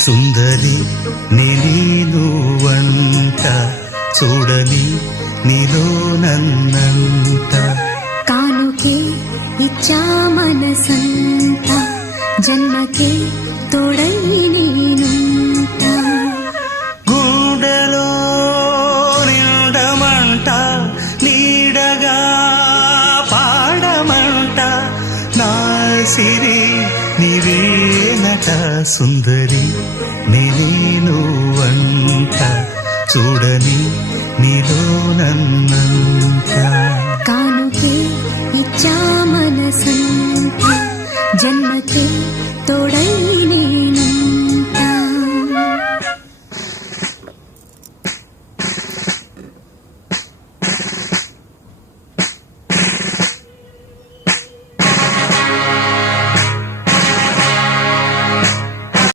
సుందరి నేను వంట చూడని నీలో నన్నంట కానుకే ఇచ్చా మనసంత జన్మకే తోడై నేనుంట గుండెలో నిండమంట నీడగా పాడమంట నా సిరి నీవేనట సుందరి నేను వంట చూడని నీలో నన్నంత కానుకే ఇచ్చా మనసంత జన్మకే తోడై